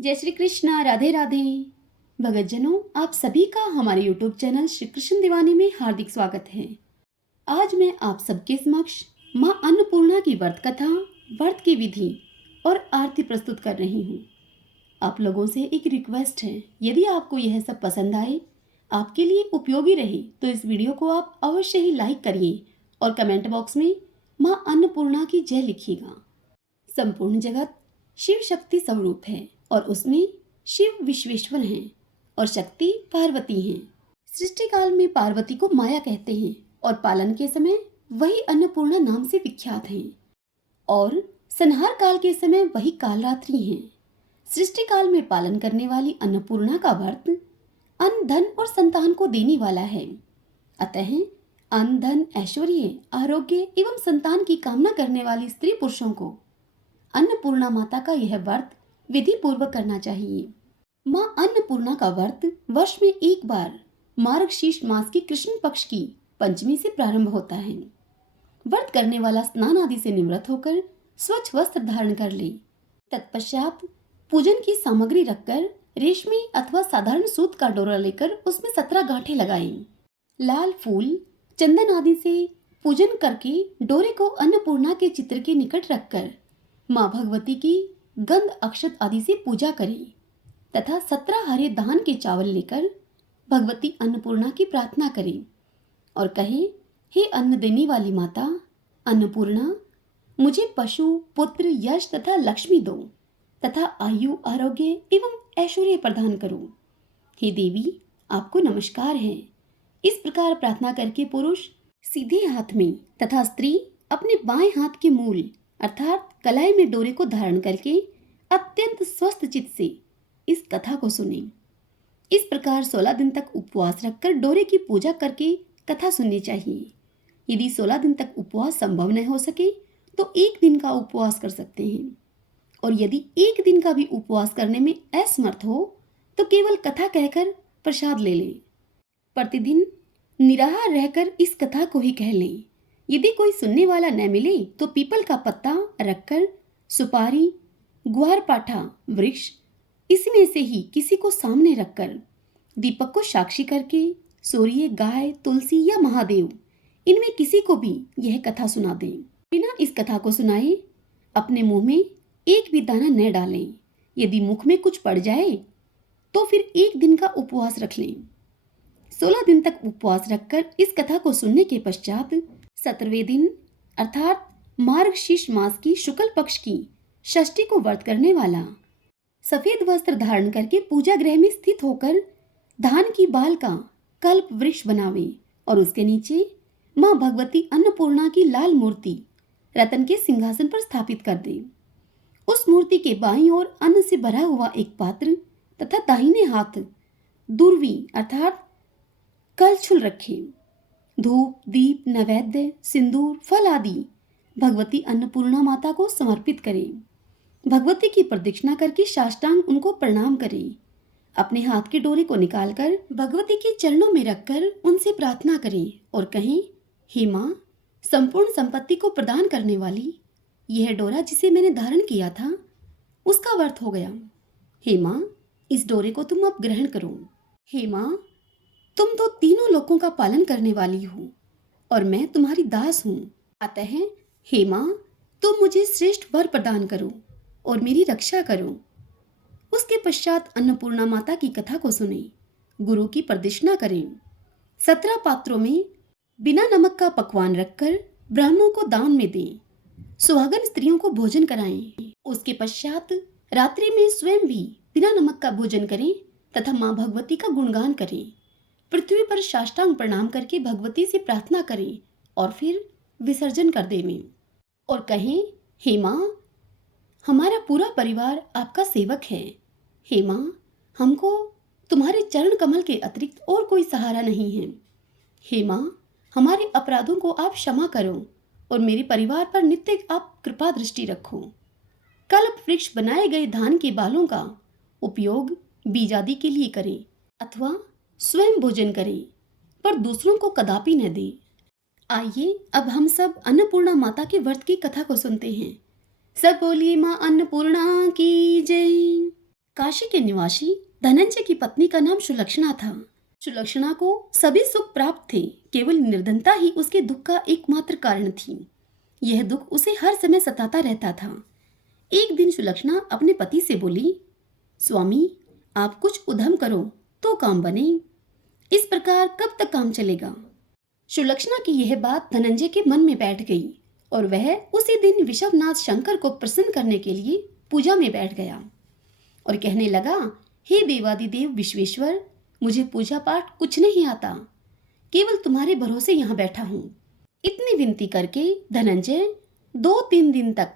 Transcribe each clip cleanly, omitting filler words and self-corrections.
जय श्री कृष्णा। राधे राधे। भगतजनों, आप सभी का हमारे YouTube चैनल श्री कृष्ण दीवानी में हार्दिक स्वागत है। आज मैं आप सबके समक्ष माँ अन्नपूर्णा की व्रत कथा, व्रत की विधि और आरती प्रस्तुत कर रही हूँ। आप लोगों से एक रिक्वेस्ट है, यदि आपको यह सब पसंद आए, आपके लिए उपयोगी रहे, तो इस वीडियो को आप अवश्य ही लाइक करिए और कमेंट बॉक्स में माँ अन्नपूर्णा की जय लिखिएगा। संपूर्ण जगत शिव शक्ति स्वरूप है और उसमें शिव विश्वेश्वर हैं और शक्ति पार्वती हैं। सृष्टि काल में पार्वती को माया कहते हैं और पालन के समय वही अन्नपूर्णा नाम से विख्यात हैं और संहार काल के समय वही कालरात्रि हैं। सृष्टि काल में पालन करने वाली अन्नपूर्णा का व्रत अन्न, धन और संतान को देने वाला है। अतः अन्न, धन, ऐश्वर्य, आरोग्य एवं संतान की कामना करने वाली स्त्री पुरुषों को अन्नपूर्णा माता का यह व्रत विधि पूर्वक करना चाहिए। माँ अन्नपूर्णा का व्रत वर्ष में एक बार मार्गशीर्ष मास की कृष्ण पक्ष की पंचमी से प्रारंभ होता है। व्रत करने वाला स्नान आदि से निवृत्त होकर स्वच्छ वस्त्र धारण कर ले। तत्पश्चात पूजन की सामग्री रखकर रेशमी अथवा साधारण सूत का डोरा लेकर उसमें 17 गांठें लगाएं। लाल फूल, चंदन आदि से पूजन करके डोरे को अन्नपूर्णा के चित्र के निकट रखकर माँ भगवती की गंध अक्षत आदि से पूजा करें तथा 17 हरे धान के चावल लेकर भगवती अन्नपूर्णा की प्रार्थना करें और कहें, हे अन्न देने वाली माता अन्नपूर्णा, मुझे पशु, पुत्र, यश तथा लक्ष्मी दो तथा आयु, आरोग्य एवं ऐश्वर्य प्रदान करो। हे देवी, आपको नमस्कार है। इस प्रकार प्रार्थना करके पुरुष सीधे हाथ में तथा स्त्री अपने बाएं हाथ के मूल अर्थात कलाई में डोरे को धारण करके अत्यंत स्वस्थ चित्त से इस कथा को सुने। इस प्रकार 16 दिन तक उपवास रखकर डोरे की पूजा करके कथा सुननी चाहिए। यदि 16 दिन तक उपवास संभव न हो सके तो एक दिन का उपवास कर सकते हैं और यदि एक दिन का भी उपवास करने में असमर्थ हो तो केवल कथा कहकर प्रसाद ले लें। प्रतिदिन निराहार रहकर इस कथा को ही कह लें। यदि कोई सुनने वाला न मिले तो पीपल का पत्ता रखकर सुपारी, ग्वारपाठा वृक्ष, इसमें से ही किसी को सामने रखकर दीपक को साक्षी करके सूर्य, गाय, तुलसी या महादेव, इनमें किसी को भी यह कथा सुना दें। बिना इस कथा को सुनाए अपने मुंह में एक भी दाना न डालें। यदि मुख में कुछ पड़ जाए तो फिर एक दिन का उपवास रख लें। 16 दिन तक उपवास रखकर इस कथा को सुनने के पश्चात 17वें दिन अर्थात मार्गशीर्ष मास की शुक्ल पक्ष की षष्ठी को व्रत करने वाला सफेद वस्त्र धारण करके पूजा गृह में स्थित होकर धान की बाल का कल्प वृक्ष बनावे और उसके नीचे माँ भगवती अन्नपूर्णा की लाल मूर्ति रतन के सिंहासन पर स्थापित कर दे। उस मूर्ति के बाईं ओर अन्न से भरा हुआ एक पात्र तथा दाहिने हाथ दुर्वी अर्थात कलछुल रखे। धूप, दीप, नैवेद्य, सिंदूर, फल आदि भगवती अन्नपूर्णा माता को समर्पित करें। भगवती की प्रदक्षिणा करके साष्टांग उनको प्रणाम करें। अपने हाथ के डोरे को निकालकर भगवती के चरणों में रखकर उनसे प्रार्थना करें और कहें, हे माँ, संपूर्ण संपत्ति को प्रदान करने वाली, यह डोरा जिसे मैंने धारण किया था उसका व्यर्थ हो गया। हे माँ, इस डोरे को तुम अब ग्रहण करो। हे माँ, तुम तो तीनों लोकों का पालन करने वाली हो और मैं तुम्हारी दास हूँ। अतः हे माँ, तुम मुझे श्रेष्ठ वर प्रदान करो और मेरी रक्षा करो। उसके पश्चात अन्नपूर्णा माता की कथा को सुने, गुरु की प्रदक्षिणा करें। 17 पात्रों में बिना नमक का पकवान रखकर ब्राह्मणों को दान में दें। सुहागन स्त्रियों को भोजन कराएं। उसके पश्चात रात्रि में स्वयं भी बिना नमक का भोजन करें तथा माँ भगवती का गुणगान करें। पृथ्वी पर साष्टांग प्रणाम करके भगवती से प्रार्थना करें और फिर विसर्जन कर दें और कहें, हे माँ, हमारा पूरा परिवार आपका सेवक है। हे माँ, हमको तुम्हारे चरण कमल के अतिरिक्त और कोई सहारा नहीं है। हे माँ, हमारे अपराधों को आप क्षमा करो और मेरे परिवार पर नित्य आप कृपा दृष्टि रखो। कल्प वृक्ष बनाए गए धान के बालों का उपयोग बीज आदि के लिए करें अथवा स्वयं भोजन करें, पर दूसरों को कदापि न दें। आइए अब हम सब अन्नपूर्णा माता के व्रत की कथा को सुनते हैं। सब बोलिए माँ अन्नपूर्णा की जय। काशी के निवासी धनंजय की पत्नी का नाम सुलक्षणा था। सुलक्षणा को सभी सुख प्राप्त थे, केवल निर्धनता ही उसके दुख का एकमात्र कारण थी। यह दुख उसे हर समय सताता रहता था। एक दिन सुलक्षणा अपने पति से बोली, स्वामी, आप कुछ उद्यम करो तो काम बने। इस प्रकार कब तक काम चलेगा? सुलक्षणा की यह बात धनंजय के मन में बैठ गई और वह उसी दिन विश्वनाथ शंकर को प्रसन्न करने के लिए पूजा में बैठ गया और कहने लगा, हे देवादिदेव विश्वेश्वर, मुझे पूजा पाठ कुछ नहीं आता, केवल तुम्हारे भरोसे यहाँ बैठा हूँ। इतनी विनती करके धनंजय 2-3 दिन तक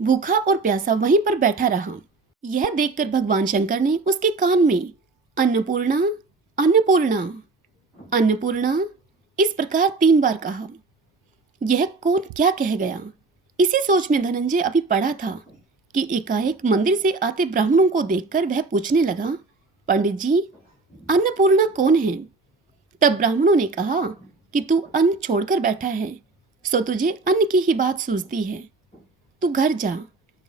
भूखा और प्यासा वहीं पर बैठा रहा। यह देखकर भगवान शंकर ने उसके कान में अन्नपूर्णा, अन्नपूर्णा, अन्नपूर्णा इस प्रकार 3 बार कहा। यह कौन क्या कह गया? इसी सोच में धनंजय अभी पड़ा था कि एकाएक मंदिर से आते ब्राह्मणों को देखकर वह पूछने लगा, पंडित जी, अन्नपूर्णा कौन है? तब ब्राह्मणों ने कहा कि तू अन्न छोड़कर बैठा है, सो तुझे अन्न की ही बात सूझती है। तू घर जा,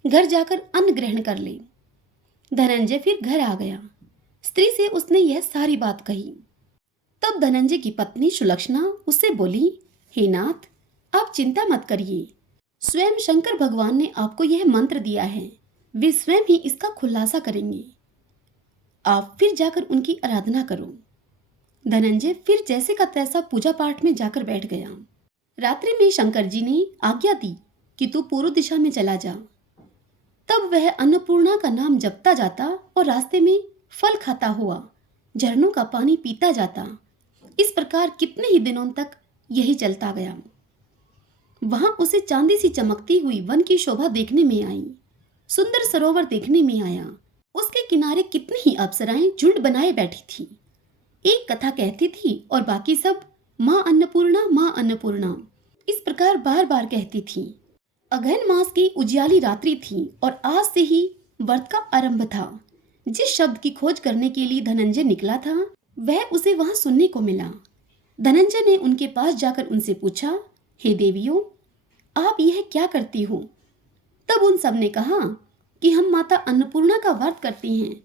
घर जाकर अन्न ग्रहण कर ले। धनंजय फिर घर आ गया। स्त्री से उसने यह सारी बात कही। तब धनंजय की पत्नी सुलक्षणा उससे बोली, हे नाथ, आप चिंता मत करिए, स्वयं शंकर भगवान ने आपको यह मंत्र दिया है, वे स्वयं ही इसका खुलासा करेंगे। आप फिर जाकर उनकी आराधना करो। धनंजय फिर जैसे का तैसा पूजा पाठ में जाकर बैठ गया। रात्रि में शंकर जी ने आज्ञा दी कि तू पूर्व दिशा में चला जा। तब वह अन्नपूर्णा का नाम जपता जाता और रास्ते में फल खाता हुआ झरनों का पानी पीता जाता। इस प्रकार कितने ही दिनों तक यही चलता गया। वहां उसे चांदी सी चमकती हुई वन की शोभा देखने में आई, सुंदर सरोवर देखने में आया। उसके किनारे कितनी ही अप्सराएं झुंड बनाए बैठी थी। एक कथा कहती थी और बाकी सब माँ अन्नपूर्णा, माँ अन्नपूर्णा इस प्रकार बार बार कहती थी। अगहन मास की उजियाली रात्रि थी और आज से ही व्रत का आरंभ था। जिस शब्द की खोज करने के लिए धनंजय निकला था वह उसे वहां सुनने को मिला। धनंजय ने उनके पास जाकर उनसे पूछा, हे देवियों, आप यह क्या करती हो? तब उन सब ने कहा कि हम माता अन्नपूर्णा का व्रत करती हैं।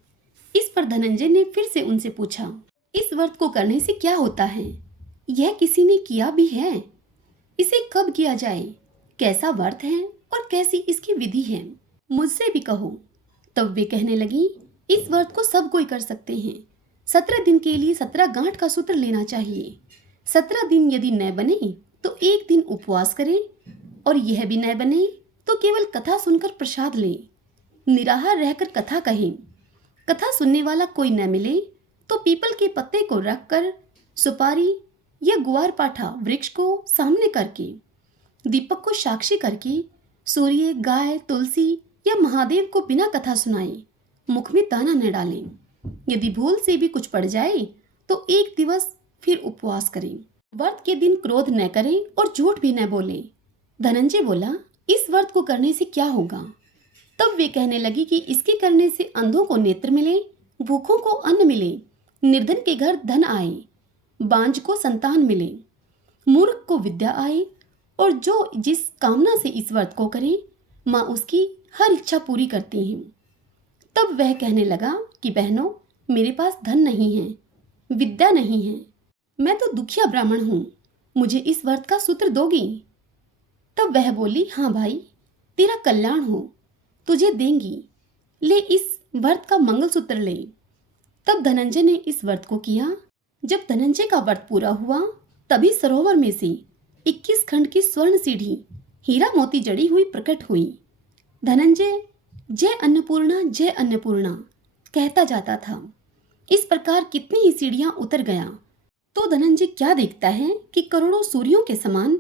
इस पर धनंजय ने फिर से उनसे पूछा, इस व्रत को करने से क्या होता है? यह किसी ने किया भी है? इसे कब किया जाए? कैसा व्रत है और कैसी इसकी विधि है? मुझसे भी कहो। तब वे कहने लगी, इस व्रत को सब कोई कर सकते हैं। 17 दिन के लिए 17 गांठ का सूत्र लेना चाहिए। 17 दिन यदि न बने तो एक दिन उपवास करें और यह भी न बने तो केवल कथा सुनकर प्रसाद लें। निराहार रहकर कथा कहें। कथा सुनने वाला कोई न मिले तो पीपल के पत्ते को रखकर सुपारी या गुआर पाठा वृक्ष को सामने करके, दीपक को साक्षी करके सूर्य, गाय, तुलसी या महादेव को बिना कथा सुनाए मुख में दाना न डालें। यदि भूल से भी कुछ पड़ जाए तो एक दिवस फिर उपवास करें। व्रत के दिन क्रोध न करें और झूठ भी न बोलें। धनंजय बोला, इस व्रत को करने से क्या होगा? तब वे कहने लगी कि इसके करने से अंधों को नेत्र मिले, भूखों को अन्न मिले, निर्धन के घर धन आए, बांझ को संतान मिले, मूर्ख को विद्या आए और जो जिस कामना से इस व्रत को करे माँ उसकी हर इच्छा पूरी करती हैं। तब वह कहने लगा कि बहनों, मेरे पास धन नहीं है, विद्या नहीं है, मैं तो दुखिया ब्राह्मण हूँ, मुझे इस व्रत का सूत्र दोगी? तब वह बोली, हाँ भाई, तेरा कल्याण हो, तुझे देंगी, ले इस व्रत का मंगलसूत्र ले। तब धनंजय ने इस व्रत को किया। जब धनंजय का व्रत पूरा हुआ तभी सरोवर में से 21 खंड की स्वर्ण सीढ़ी हीरा मोती जड़ी हुई प्रकट हुई। धनंजय जय अन्नपूर्णा कहता जाता था। इस प्रकार कितनी ही सीढ़ियां उतर गया तो धनंजय क्या देखता है कि करोड़ों सूर्यों के समान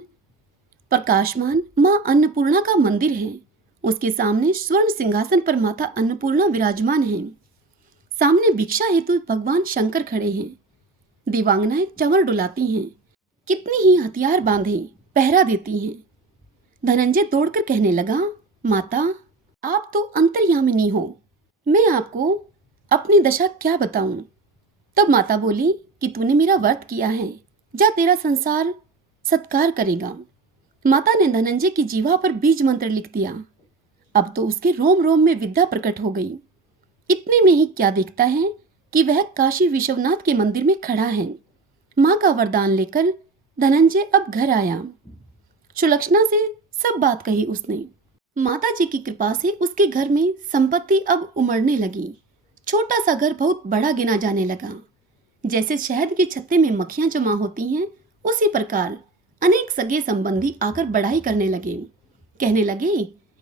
प्रकाशमान माँ अन्नपूर्णा का मंदिर है। उसके सामने स्वर्ण सिंहासन पर माता अन्नपूर्णा विराजमान है। सामने भिक्षा हेतु भगवान शंकर खड़े हैं। देवांगनाएं चंवर डुलाती हैं। कितनी ही हथियार बांधे पहरा देती हैं। धनंजय दौड़कर कहने लगा, माता, आप तो अंतर्यामिनी हो, मैं आपको अपनी दशा क्या बताऊं? तब माता बोली कि तूने मेरा व्रत किया है, जा तेरा संसार सत्कार करेगा। माता ने धनंजय की जीवा पर बीज मंत्र लिख दिया। अब तो उसके रोम रोम में विद्या प्रकट हो गई। इतने में ही क्या देखता है कि वह काशी विश्वनाथ के मंदिर में खड़ा है। माँ का वरदान लेकर धनंजय अब घर आया। सुलक्षणा से सब बात कही उसने। माता जी की कृपा से उसके घर में संपत्ति अब उमड़ने लगी। छोटा सा घर बहुत बड़ा गिना जाने लगा। जैसे शहद के छत्ते में मक्खियां जमा होती हैं, उसी प्रकार अनेक सगे संबंधी आकर बड़ाई करने लगे। कहने लगे,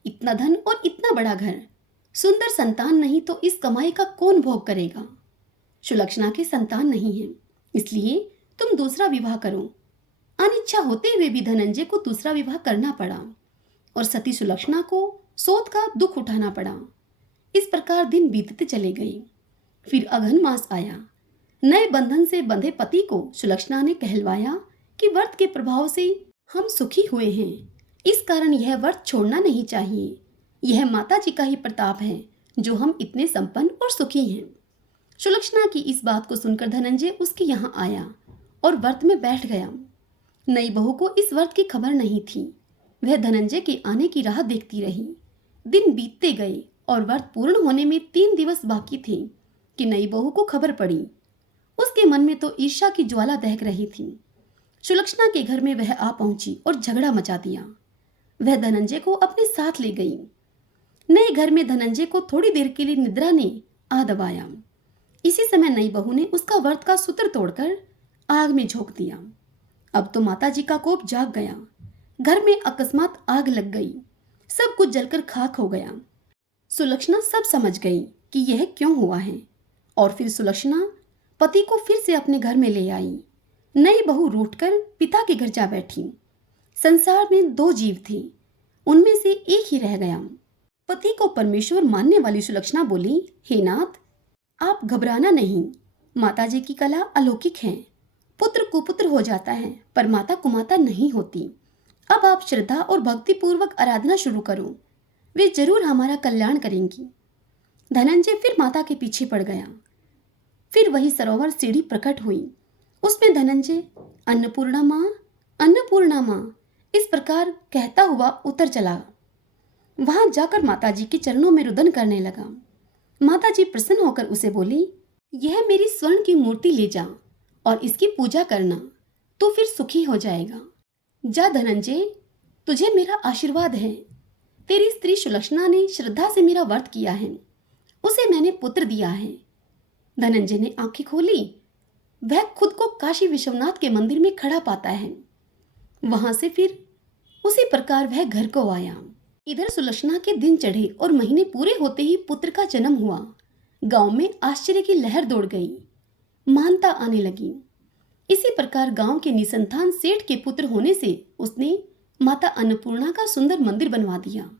इतना धन और इतना बड़ा घर, सुंदर संतान नहीं तो इस कमाई का कौन भोग करेगा। सुलक्षणा के संतान नहीं है, इसलिए तुम दूसरा विवाह करो। अनिच्छा होते हुए भी धनंजय को दूसरा विवाह करना पड़ा और सती सुलक्षणा को सोत का दुख उठाना पड़ा। इस प्रकार दिन बीतते चले गए। फिर अघन मास आया। नए बंधन से बंधे पति को सुलक्षणा ने कहलवाया कि व्रत के प्रभाव से हम सुखी हुए हैं, इस कारण यह व्रत छोड़ना नहीं चाहिए। यह माता जी का ही प्रताप है जो हम इतने संपन्न और सुखी हैं। सुलक्षणा की इस बात को सुनकर धनंजय उसके यहाँ आया और व्रत में बैठ गया। नई बहू को इस व्रत की खबर नहीं थी। वह धनंजय के आने की राह देखती रही। दिन बीतते गए और व्रत पूर्ण होने में 3 दिवस बाकी थे कि नई बहू को खबर पड़ी। उसके मन में तो ईर्ष्या की ज्वाला दहक रही थी। सुलक्षणा के घर में वह आ पहुंची और झगड़ा मचा दिया। वह धनंजय को अपने साथ ले गई। नए घर में धनंजय को थोड़ी देर के लिए निद्रा ने आ दबाया। इसी समय नई बहू ने उसका व्रत का सूत्र तोड़कर आग में झोंक दिया। अब तो माता जी का कोप जाग गया। घर में अकस्मात आग लग गई। सब कुछ जलकर खाक हो गया। सुलक्षणा सब समझ गई कि यह क्यों हुआ है और फिर सुलक्षणा पति को फिर से अपने घर में ले आई। नई बहू रूठकर पिता के घर जा बैठी। संसार में 2 जीव थे, उनमें से एक ही रह गया। पति को परमेश्वर मानने वाली सुलक्षणा बोली, हे नाथ, आप घबराना नहीं। माता जी की कला अलौकिक है। पुत्र कुपुत्र हो जाता है पर माता कुमाता नहीं होती। अब आप श्रद्धा और भक्ति पूर्वक आराधना शुरू करो, वे जरूर हमारा कल्याण करेंगी। धनंजय फिर माता के पीछे पड़ गया। फिर वही सरोवर सीढ़ी प्रकट हुई। उसमें धनंजय अन्नपूर्णा माँ इस प्रकार कहता हुआ उतर चला। वहां जाकर माता जी के चरणों में रुदन करने लगा। माता जी प्रसन्न होकर उसे बोली, यह मेरी स्वर्ण की मूर्ति ले जा और इसकी पूजा करना, तो फिर सुखी हो जाएगा। जा धनंजय, तुझे मेरा आशीर्वाद है। तेरी स्त्री सुलक्षणा ने श्रद्धा से मेरा व्रत किया है, उसे मैंने पुत्र दिया है। धनंजय ने आंखें खोली। वह खुद को काशी विश्वनाथ के मंदिर में खड़ा पाता है। वहां से फिर उसी प्रकार वह घर को आया। इधर सुलक्षणा के दिन चढ़े और महीने पूरे होते ही पुत्र का जन्म हुआ। गांव में आश्चर्य की लहर दौड़ गई। मानता आने लगी। इसी प्रकार गांव के निसंतान सेठ के पुत्र होने से उसने माता अन्नपूर्णा का सुंदर मंदिर बनवा दिया।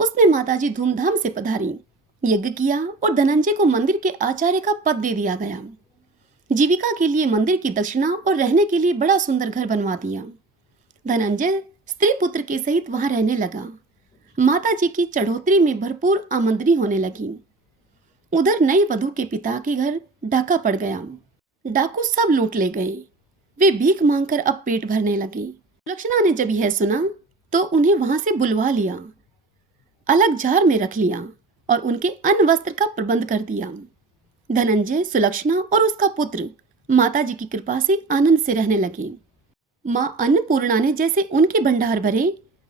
उसने माताजी धूमधाम से पधारी, यज्ञ किया और धनंजय को मंदिर के आचार्य का पद दे दिया गया। जीविका के लिए मंदिर की दक्षिणा और रहने के लिए बड़ा सुंदर घर बनवा दिया। धनंजय स्त्री पुत्र के सहित वहां रहने लगा। माता जी की चढ़ोतरी में भरपूर आमंत्रित होने लगी। उधर नई वधू के पिता के घर डाका पड़ गया। डाकू सब लूट ले गए। वे भीख मांगकर अब पेट भरने लगे। लक्षणा ने जब यह सुना तो उन्हें वहां से बुलवा लिया, अलग झार में रख लिया और उनके अन्न वस्त्र का प्रबंध कर दिया। धनंजय, सुलक्षणा और उसका पुत्र माता जी की कृपा से आनंद से रहने लगे। माँ अन्नपूर्णा ने जैसे उनके भंडार भरे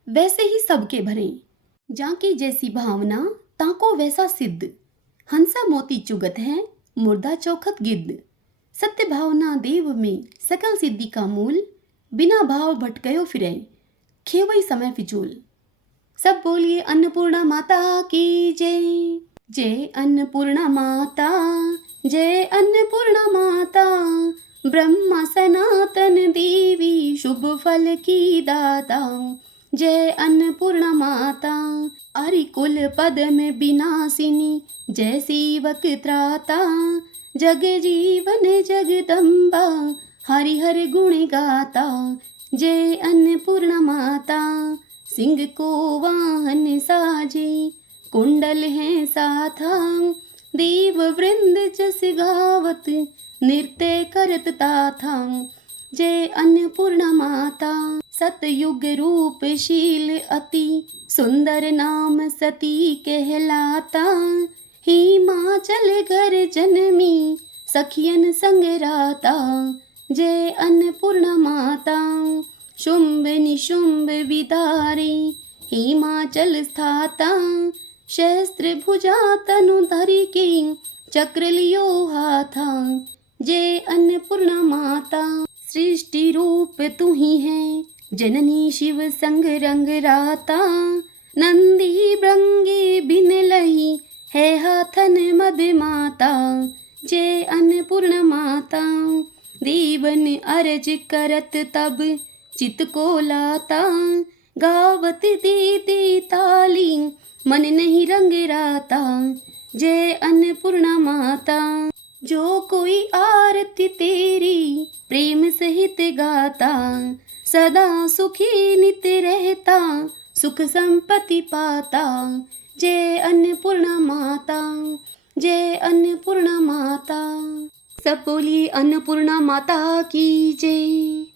वैसे ही सबके भरे। जाकी जैसी भावना ताको वैसा सिद्ध। हंसा मोती चुगत है मुर्दा चौखट गिद्ध। सत्य भावना देव में सकल सिद्धि का मूल। बिना भाव भटकयो फिरे खेवई समय फिजूल। सब बोलिए अन्नपूर्णा माता की जय। जय अन्नपूर्णा माता, जय अन्नपूर्णा माता। ब्रह्मा सनातन देवी शुभ फल की दाता। जय अन्नपूर्णा माता। आरि कुल पदम विनाशिनी जय सेवक त्राता। जग जीवन जगदम्बा हरि हर गुण गाता। जय अन्नपूर्णा माता। सिंह को वाहन साजे कुंडल है साथा। देव वृंद जस गावत नृत्य करत ताथा। जय अन्नपूर्णा माता। सतयुग रूपशील अति सुंदर नाम सती कहलाता। हिमाचल घर जन्मी सखियन संग राता, जय अन्नपूर्णा माता। शुंभ निशुंभ विदारी हिमाचल स्थाता, शस्त्र भुजा तनु धरि के चक्र लियो हाथा, जय अन्नपूर्णा माता। सृष्टि रूप तू ही है जननी शिव संग रंग राता, नंदी भृंगी बिन लही है हाथन मद माता, जय अन्नपूर्णा माता। दीवन अर्ज करत तब चित को लाता, गावत दीदी ताली मन नहीं रंग राता, जय अन्नपूर्णा माता। जो कोई आरती तेरी प्रेम सहित गाता, सदा सुखी नित रहता सुख संपत्ति पाता, जय अन्नपूर्णा माता, जय अन्नपूर्णा माता। सब बोलिए अन्नपूर्णा माता की जय।